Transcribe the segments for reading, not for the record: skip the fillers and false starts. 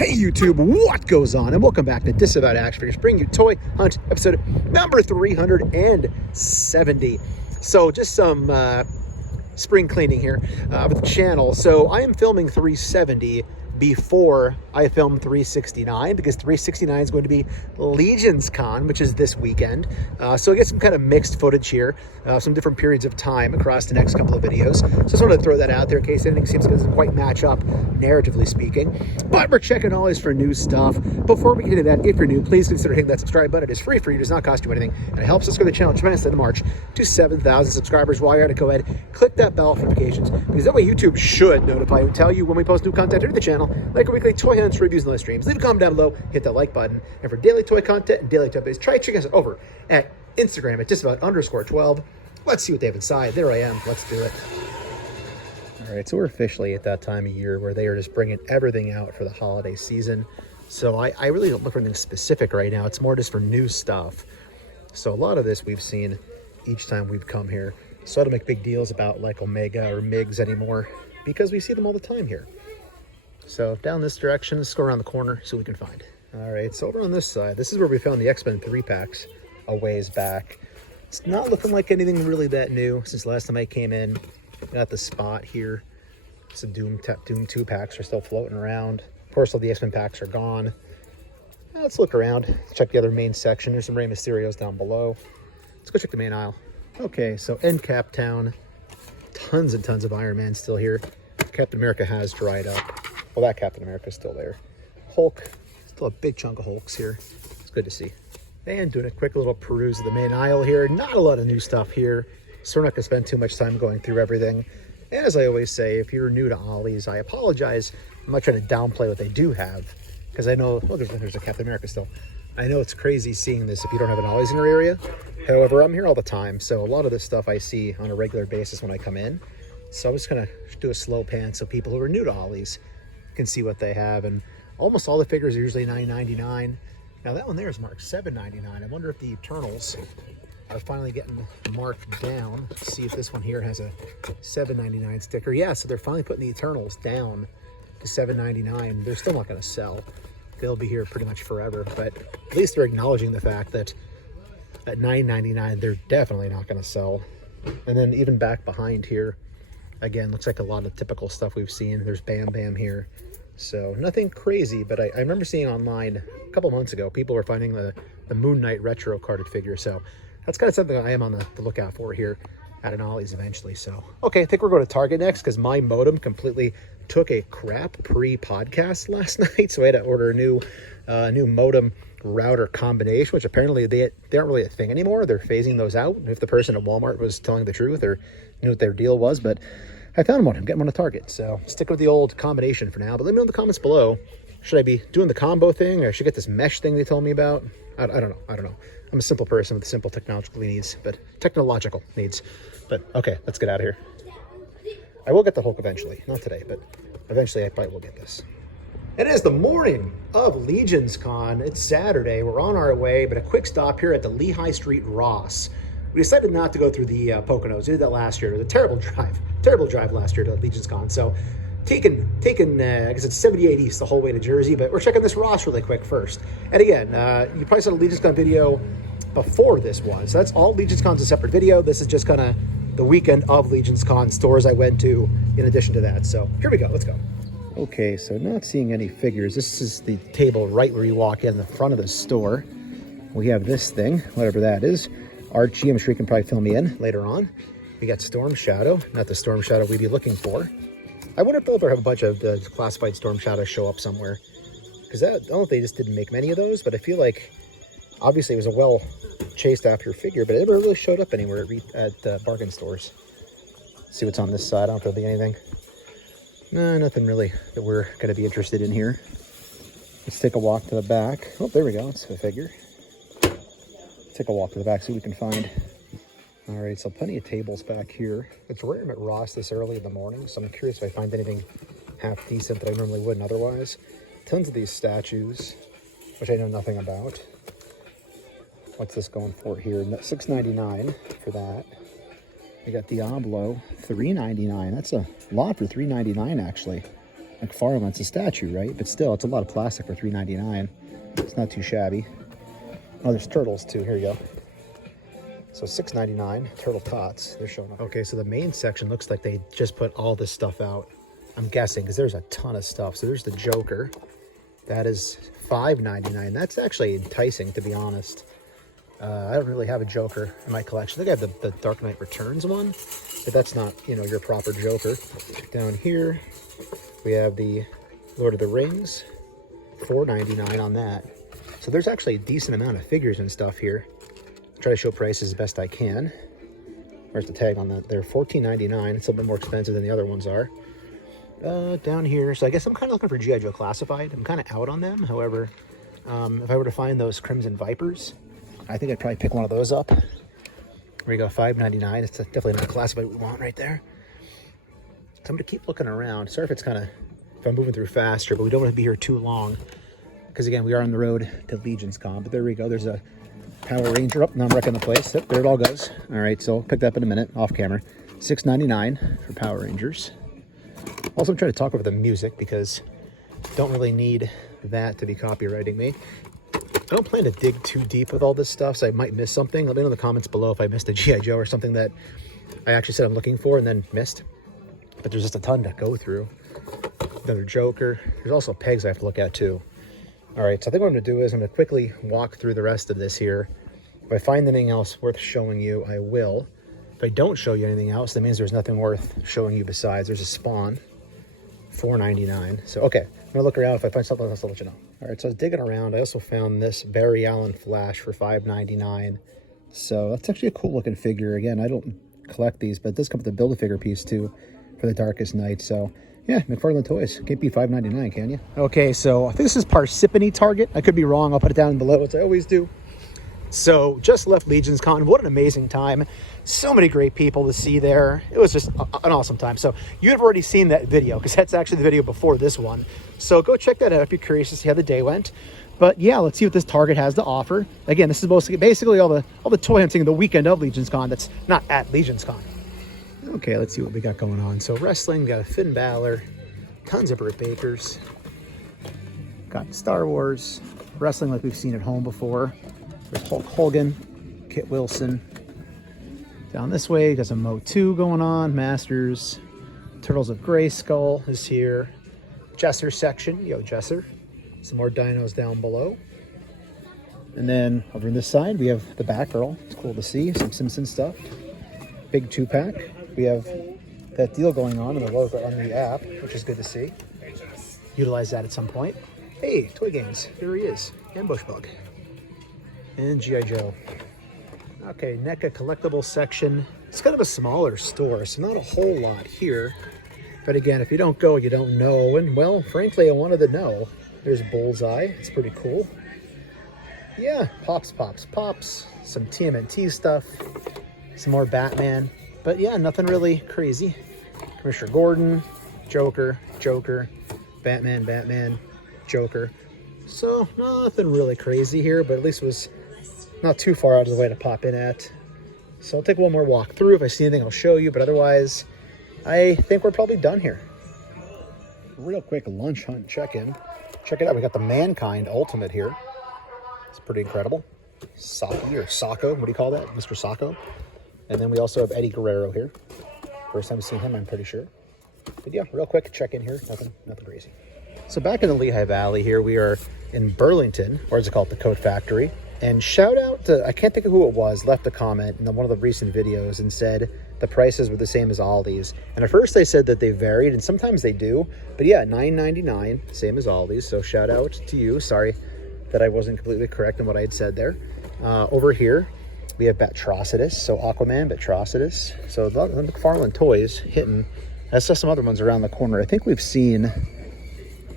Hey YouTube, what goes on? And welcome back to Disavowed Action Figures, bringing you Toy Hunt episode number 370. So just some spring cleaning here with the channel. So I am filming 370 before I film 369 because 369 is going to be Legions Con, which is this weekend. So I get some kind of mixed footage here, some different periods of time across the next couple of videos. So just wanted to throw that out there in case anything seems like it doesn't quite match up, narratively speaking. But we're checking Ollies for new stuff. Before we get into that, if you're new, please consider hitting that subscribe button. It is free for you, does not cost you anything, and it helps us grow the channel tremendously to March to 7,000 subscribers. While you're at it, go ahead, click that bell for notifications, because that way YouTube should notify and tell you when we post new content to the channel, like our weekly toy hunts, reviews, and live streams. Leave a comment down below, hit that like button, and for daily toy content and daily toy updates, try checking us over at Instagram at Disavowed_12. Let's see what they have inside. There I am. Let's do it. All right, so we're officially at that time of year where they are just bringing everything out for the holiday season. So I really don't look for anything specific right now. It's more just for new stuff. So a lot of this we've seen each time we've come here. So I don't make big deals about like Omega or MIGs anymore because we see them all the time here. So down this direction, let's go around the corner so we can find. All right, so over on this side, this is where we found the X-Men 3-packs a ways back. It's not looking like anything really that new since last time I came in. Got the spot here. Some Doom 2-packs are still floating around. Of course, all the X-Men packs are gone. Let's look around, check the other main section. There's some Rey Mysterios down below. Let's go check the main aisle. Okay, so End Cap Town. Tons and tons of Iron Man still here. Captain America has dried up. Well, that Captain America is still there. Hulk, still a big chunk of Hulks here. It's good to see. And doing a quick little peruse of the main aisle here. Not a lot of new stuff here, so we're not going to spend too much time going through everything. And as I always say, if you're new to Ollies, I apologize. I'm not trying to downplay what they do have, because I know, well, there's a Captain America still. I know it's crazy seeing this if you don't have an Ollies in your area. However, I'm here all the time, so a lot of this stuff I see on a regular basis when I come in. So I'm just going to do a slow pan so people who are new to Ollies can see what they have. And almost all the figures are usually $9.99. Now that one there is marked $7.99. I wonder if the Eternals are finally getting marked down. Let's see if this one here has a $7.99 sticker. Yeah, so they're finally putting the Eternals down to $7.99. They're still not going to sell. They'll be here pretty much forever, but at least they're acknowledging the fact that at $9.99 they're definitely not going to sell. And then even back behind here, again, looks like a lot of typical stuff we've seen. There's Bam Bam here. So nothing crazy, but I remember seeing online a couple months ago, people were finding the Moon Knight retro carded figure. So that's kind of something I am on the lookout for here at an Ollies eventually. So, okay, I think we're going to Target next because my modem completely took a crap pre-podcast last night. So I had to order a new modem router combination, which apparently they aren't really a thing anymore. They're phasing those out. If the person at Walmart was telling the truth or knew what their deal was, but I found one. I'm getting one at Target, so stick with the old combination for now. But let me know in the comments below. Should I be doing the combo thing, or I should get this mesh thing they told me about? I don't know. I'm a simple person with simple technological needs. But okay, let's get out of here. I will get the Hulk eventually, not today, but eventually I probably will get this. It is the morning of Legions Con. It's Saturday. We're on our way, but a quick stop here at the Lehigh Street Ross. We decided not to go through the Poconos. We did that last year. It was a terrible drive last year to Legions Con. So taking I guess it's 78 East the whole way to Jersey, but we're checking this Ross really quick first. And again, you probably saw the Legions Con video before this one. So that's all Legions Con's a separate video. This is just kind of the weekend of Legions Con stores I went to in addition to that. So here we go. Let's go. Okay, so not seeing any figures. This is the table right where you walk in the front of the store. We have this thing, whatever that is. Archie, I'm sure you can probably fill me in later on. We got Storm Shadow, not the Storm Shadow we'd be looking for. I wonder if they'll ever have a bunch of the classified Storm Shadows show up somewhere. Because I don't know if they just didn't make many of those, but I feel like obviously it was a well chased after figure, but it never really showed up anywhere at bargain stores. Let's see what's on this side. I don't know if there'll be anything. No, nothing really that we're going to be interested in here. Let's take a walk to the back. Oh, there we go. It's a figure. Take a walk to the back, see what we can find. All right, so plenty of tables back here. It's rare I'm at Ross this early in the morning, so I'm curious if I find anything half decent that I normally wouldn't otherwise. Tons of these statues, which I know nothing about. What's this going for here? $6.99 for that. We got Diablo, $3.99. That's a lot for $3.99 actually. McFarlane. It's a statue, right? But still, it's a lot of plastic for $3.99. It's not too shabby. Oh, there's turtles too. Here you go. So $6.99, turtle tots. They're showing up. Okay, so the main section looks like they just put all this stuff out. I'm guessing, because there's a ton of stuff. So there's the Joker. That is $5.99. That's actually enticing, to be honest. I don't really have a Joker in my collection. I think I have the Dark Knight Returns one, but that's not, you know, your proper Joker. Down here, we have the Lord of the Rings, $4.99 on that. So there's actually a decent amount of figures and stuff here. I'll try to show prices as best I can. Where's the tag on that? They're $14.99. It's a little bit more expensive than the other ones are. Down here, so I guess I'm kind of looking for G.I. Joe Classified. I'm kind of out on them. However, if I were to find those Crimson Vipers, I think I'd probably pick one of those up. There you go, $5.99. It's definitely not classified we want right there. So I'm going to keep looking around. Sorry if it's kind of, if I'm moving through faster, but we don't want to be here too long. Because again, we are on the road to Legion's Con. But there we go, there's a Power Ranger. Up, now I'm wrecking the place. Yep, there it all goes. All right, so I'll pick that up in a minute, off camera. $6.99 for Power Rangers. Also, I'm trying to talk over the music because I don't really need that to be copywriting me. I don't plan to dig too deep with all this stuff, so I might miss something. Let me know in the comments below if I missed a G.I. Joe or something that I actually said I'm looking for and then missed. But there's just a ton to go through. Another Joker. There's also pegs I have to look at too. All right, so I think what I'm going to do is I'm going to quickly walk through the rest of this here. If I find anything else worth showing you, I will. If I don't show you anything else, that means there's nothing worth showing you besides. There's a Spawn, $4.99. So, okay, I'm going to look around. If I find something else, I'll let you know. All right, so I was digging around. I also found this Barry Allen Flash for $5.99. So that's actually a cool looking figure. Again, I don't collect these, but it does come with a Build-A-Figure piece too for the Darkest Night. So yeah, McFarlane Toys. Can't be $5.99, can you? Okay, so I think this is Parsippany Target. I could be wrong. I'll put it down below, as I always do. So just left Legion's Con. What an amazing time. So many great people to see there. It was just an awesome time. So you have already seen that video because that's actually the video before this one. So go check that out if you're curious to see how the day went. But yeah, let's see what this Target has to offer. Again, this is basically all the toy hunting the weekend of Legion's Con that's not at Legion's Con. Okay, let's see what we got going on. So wrestling, got a Finn Balor, tons of Britt Bakers, got Star Wars, wrestling like we've seen at home before. There's Hulk Hogan, Kit Wilson. Down this way, got some MOTU going on, Masters, Turtles of Grayskull is here. Jesser section, yo Jesser. Some more dinos down below. And then over on this side, we have the Batgirl. It's cool to see, some Simpson stuff. Big 2-pack. We have that deal going on in the logo on the app, which is good to see. Utilize that at some point. Hey, Toy Games, here he is, Ambush Bug. And G.I. Joe. Okay, NECA collectible section. It's kind of a smaller store, so not a whole lot here. But again, if you don't go, you don't know. And well, frankly, I wanted to know. There's Bullseye. It's pretty cool. Yeah, Pops. Some TMNT stuff. Some more Batman. But yeah, nothing really crazy. Commissioner Gordon, Joker, Batman, Joker. So nothing really crazy here, but at least it was not too far out of the way to pop in at. So I'll take one more walk through. If I see anything, I'll show you. But otherwise, I think we're probably done here. Real quick lunch hunt check-in. Check it out. We got the Mankind Ultimate here. It's pretty incredible. Saki or Sacco. What do you call that? Mr. Sacco. And then we also have Eddie Guerrero here. First time I've seen him, I'm pretty sure. But yeah, real quick check-in here. Nothing crazy. So back in the Lehigh Valley here, we are in Burlington, or is it called the Coat Factory? And shout out to, I can't think of who it was, left a comment in one of the recent videos and said the prices were the same as Ollies. And at first they said that they varied, and sometimes they do. But yeah, $9.99, same as Ollies. So shout out to you. Sorry that I wasn't completely correct in what I had said there. Over here, we have Batrocitus. So Aquaman, Batrocitus. So the McFarlane Toys hitting. I saw some other ones around the corner. I think we've seen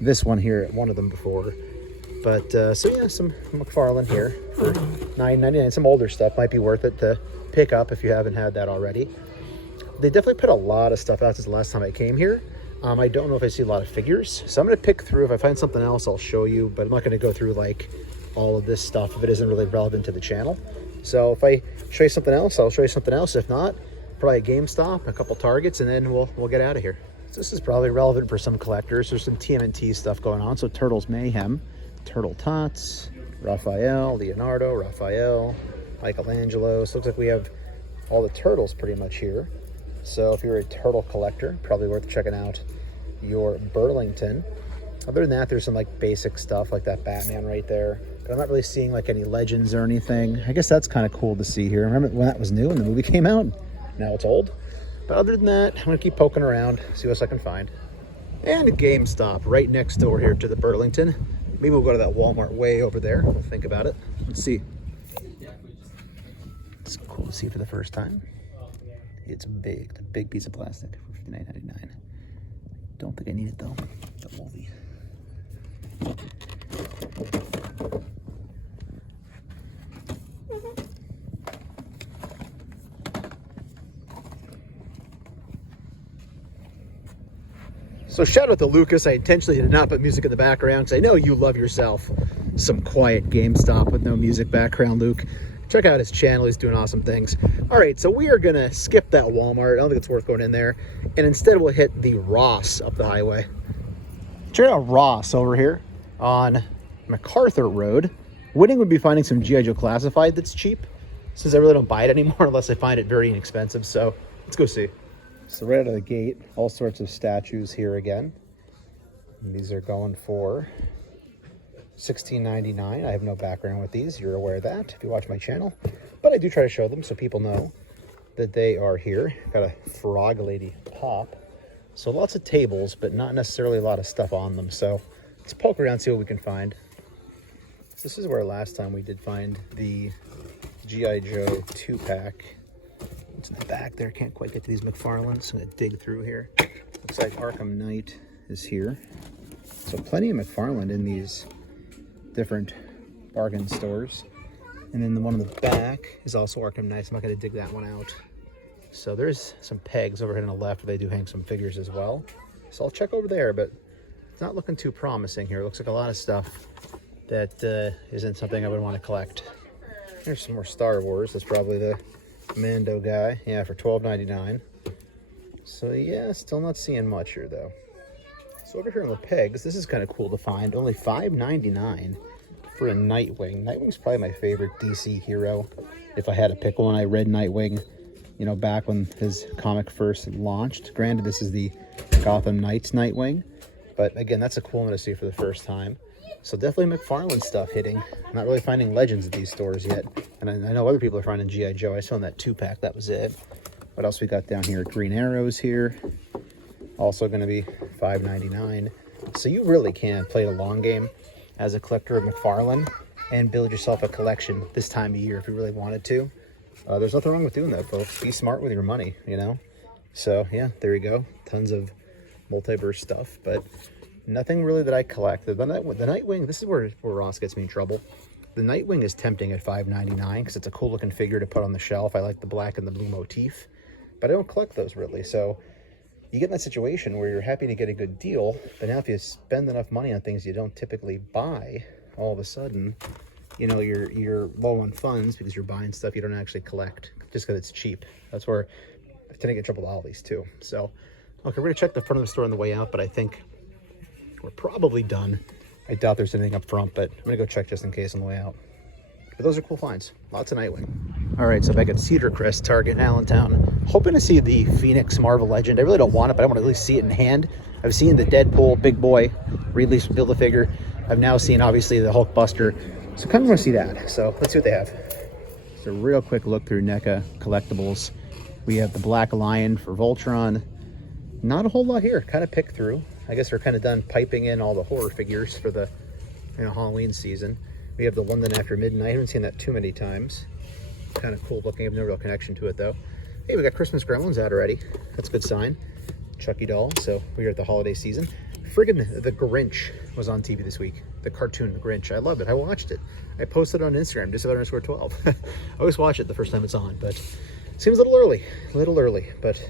this one here, one of them before. But so yeah, some McFarlane here for $9.99. Some older stuff might be worth it to pick up if you haven't had that already. They definitely put a lot of stuff out since the last time I came here. I don't know if I see a lot of figures, so I'm going to pick through. If I find something else, I'll show you, but I'm not going to go through like all of this stuff if it isn't really relevant to the channel. So if I show you something else, I'll show you something else. If not, probably a GameStop, a couple Targets, and then we'll get out of here. This is probably relevant for some collectors. There's some TMNT stuff going on. So Turtles Mayhem, Turtle Tots, Raphael, Leonardo, Raphael, Michelangelo. So it looks like we have all the turtles pretty much here. So if you're a turtle collector, probably worth checking out your Burlington. Other than that, there's some like basic stuff like that Batman right there. But I'm not really seeing like any legends or anything. I guess that's kind of cool to see here. Remember when that was new and the movie came out? Now it's old. But other than that, I'm gonna keep poking around, see what else I can find. And a GameStop right next door here to the Burlington. Maybe we'll go to that Walmart way over there. We'll think about it. Let's see. It's cool to see for the first time. It's big, a big piece of plastic for $59.99. Don't think I need it though. The Ollie. So shout out to Lucas. I intentionally did not put music in the background because I know you love yourself some quiet GameStop with no music background, Luke. Check out his channel. He's doing awesome things. All right, so we are going to skip that Walmart. I don't think it's worth going in there. And instead we'll hit the Ross up the highway. Check out Ross over here on MacArthur Road. Winning would be finding some G.I. Joe Classified that's cheap, since I really don't buy it anymore unless I find it very inexpensive. So let's go see. So right out of the gate, all sorts of statues here again. And these are going for $16.99. I have no background with these. You're aware of that if you watch my channel. But I do try to show them so people know that they are here. Got a Frog Lady pop. So lots of tables, but not necessarily a lot of stuff on them. So let's poke around, see what we can find. This is where last time we did find the G.I. Joe 2-pack. It's in the back there. Can't quite get to these McFarlanes. I'm going to dig through here. Looks like Arkham Knight is here. So plenty of McFarlane in these different bargain stores. And then the one in the back is also Arkham Knight. I'm not going to dig that one out. So there's some pegs over here on the left where they do hang some figures as well. So I'll check over there, but it's not looking too promising here. It looks like a lot of stuff that isn't something I would want to collect. There's some more Star Wars. That's probably the Mando guy. Yeah, for $12.99. So yeah, still not seeing much here though. So over here on the pegs, this is kind of cool to find. Only $5.99 for a Nightwing. Nightwing's probably my favorite DC hero. If I had to pick one, I read Nightwing, you know, back when his comic first launched. Granted, this is the Gotham Knights Nightwing, but again, that's a cool one to see for the first time. So definitely McFarlane stuff hitting. I'm not really finding legends at these stores yet. And I know other people are finding G.I. Joe. I saw in that 2-pack, that was it. What else we got down here? Green Arrows here. Also going to be $5.99. So you really can play the long game as a collector of McFarlane and build yourself a collection this time of year if you really wanted to. There's nothing wrong with doing that, folks. Be smart with your money, you know? So yeah, there you go. Tons of multiverse stuff, but nothing really that I collect. The Nightwing, this is where Ross gets me in trouble. The Nightwing is tempting at $5.99 because it's a cool looking figure to put on the shelf. I like the black and the blue motif, but I don't collect those really. So you get in that situation where you're happy to get a good deal, but now if you spend enough money on things you don't typically buy, all of a sudden, you know, you're low on funds because you're buying stuff you don't actually collect just because it's cheap. That's where I tend to get in trouble with Ollies too. So, okay, we're gonna check the front of the store on the way out, but I think we're probably done. I doubt there's anything up front, but I'm gonna go check just in case on the way out. But those are cool finds. Lots of Nightwing. All right, so back at Cedar Crest, Target in Allentown. Hoping to see the Phoenix Marvel Legend. I really don't want it, but I want to at least see it in hand. I've seen the Deadpool Big Boy release Build-A-Figure. I've now seen, obviously, the Hulk Buster. So kind of want to see that. So let's see what they have. So real quick look through NECA collectibles. We have the Black Lion for Voltron. Not a whole lot here. Kind of picked through. I guess we're kind of done piping in all the horror figures for the Halloween season. We have the London After Midnight. I haven't seen that too many times. Kind of cool looking. I have no real connection to it though. Hey, we got Christmas Gremlins out already. That's a good sign. Chucky doll. So we're at the holiday season. Friggin' the Grinch was on TV this week. The cartoon Grinch. I love it. I watched it. I posted it on Instagram, Disavowed_12. I always watch it the first time it's on, but it seems a little early, but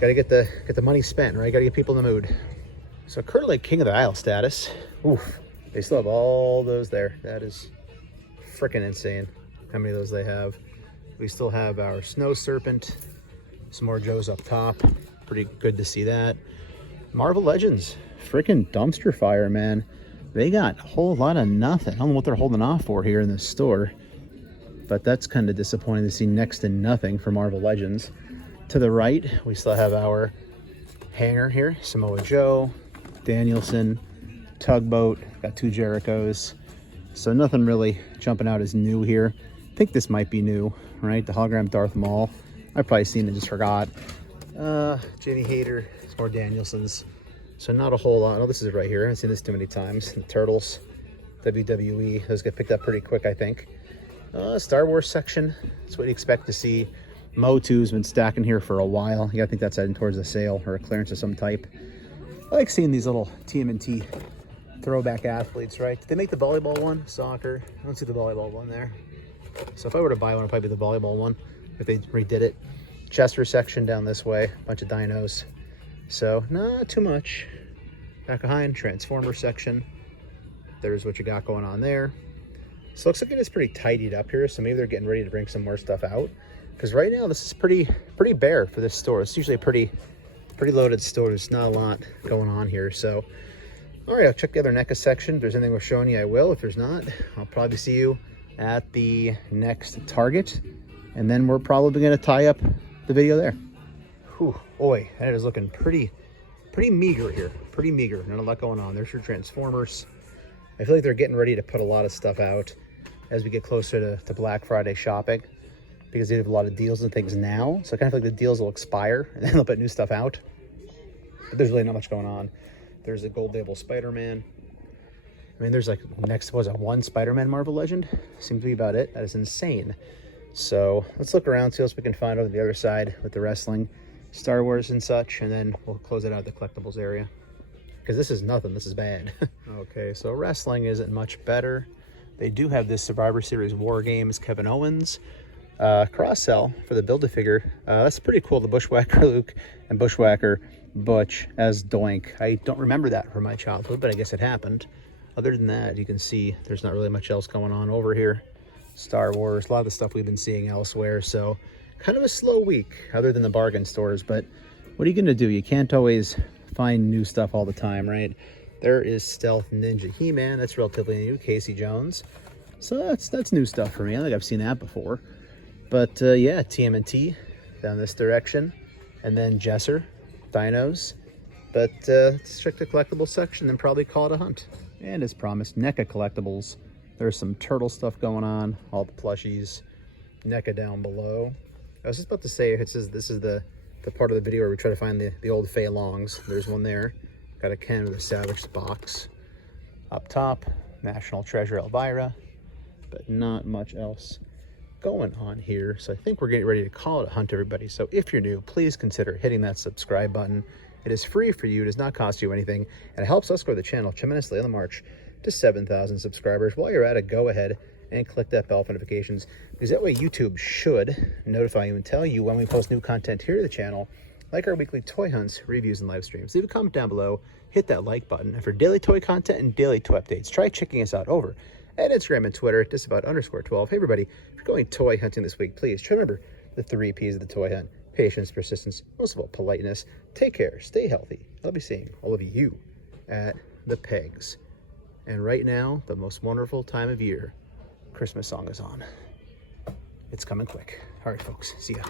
gotta get the money spent, right? Gotta get people in the mood. So currently King of the Isle status. Oof. They still have all those there. That is freaking insane how many of those they have. We still have our Snow Serpent, some more Joes up top. Pretty good to see that. Marvel Legends, freaking dumpster fire, man. They got a whole lot of nothing. I don't know what they're holding off for here in this store, but that's kind of disappointing to see next to nothing for Marvel Legends. To the right, we still have our hanger here. Samoa Joe, Danielson, Tugboat, got 2 Jerichos. So nothing really jumping out as new here. I think this might be new, right? The hologram Darth Maul. I've probably seen it, just forgot. Jamie Hayter, some more Danielsons. So not a whole lot. Oh, this is right here. I haven't seen this too many times. The Turtles, WWE. Those get picked up pretty quick, I think. Star Wars section. That's what you expect to see. MOTU's been stacking here for a while. Yeah, I think that's heading towards a sale or a clearance of some type. I like seeing these little TMNT throwback athletes, right? Did they make the volleyball one? Soccer. I don't see the volleyball one there. So if I were to buy one, it'd probably be the volleyball one if they redid it. Chester section down this way. Bunch of dinos. So not too much. Back behind, Transformer section. There's what you got going on there. So it looks like it is pretty tidied up here. So maybe they're getting ready to bring some more stuff out. Because right now this is pretty bare for this store. It's usually a pretty loaded store. There's not a lot going on here. So all right, I'll check the other NECA section. If there's anything we're showing you, I will. If there's not, I'll probably see you at the next Target. And then we're probably going to tie up the video there. Whew, boy, that is looking pretty meager here. Pretty meager. Not a lot going on. There's your Transformers. I feel like they're getting ready to put a lot of stuff out as we get closer to Black Friday shopping, because they have a lot of deals and things now. So I kind of feel like the deals will expire and then they'll put new stuff out. But there's really not much going on. There's a gold label Spider-Man. I mean, there's like next, was it 1 Spider-Man Marvel Legend? Seems to be about it. That is insane. So let's look around, see what else we can find over the other side with the wrestling, Star Wars and such, and then we'll close it out at the collectibles area. Because this is nothing, this is bad. Okay, so wrestling isn't much better. They do have this Survivor Series War Games Kevin Owens cross-sell for the Build-A-Figure. That's pretty cool, the Bushwhacker Luke and Bushwhacker Butch as Doink. I don't remember that from my childhood, but I guess it happened. Other than that, you can see there's not really much else going on over here. Star Wars, a lot of the stuff we've been seeing elsewhere. So kind of a slow week other than the bargain stores. But what are you going to do? You can't always find new stuff all the time, right? There is Stealth Ninja He-Man. That's relatively new. Casey Jones. So that's new stuff for me. I think I've seen that before. But yeah, TMNT down this direction. And then Jesser, Dinos. But let's check the collectibles section and probably call it a hunt. And as promised, NECA collectibles. There's some turtle stuff going on, all the plushies, NECA down below. I was just about to say, it says this is the part of the video where we try to find the old Fei Longs. There's one there. Got a Ken with a Savage box. Up top, National Treasure Elvira, but not much else going on here. So I think we're getting ready to call it a hunt, everybody. So if you're new, please consider hitting that subscribe button. It is free for you, it does not cost you anything, and it helps us grow the channel tremendously on the march to 7,000 subscribers. While you're at it, go ahead and click that bell for notifications, because that way YouTube should notify you and tell you when we post new content here to the channel, like our weekly toy hunts, reviews, and live streams. Leave a comment down below, hit that like button, and for daily toy content and daily toy updates, try checking us out over at Instagram and Twitter at Disavowed_12. Hey everybody, if you're going toy hunting this week, please try to remember the 3 P's of the toy hunt: patience, persistence, most of all, politeness. Take care, stay healthy. I'll be seeing all of you at the pegs. And right now, the most wonderful time of year, Christmas song is on. It's coming quick. All right, folks, see ya.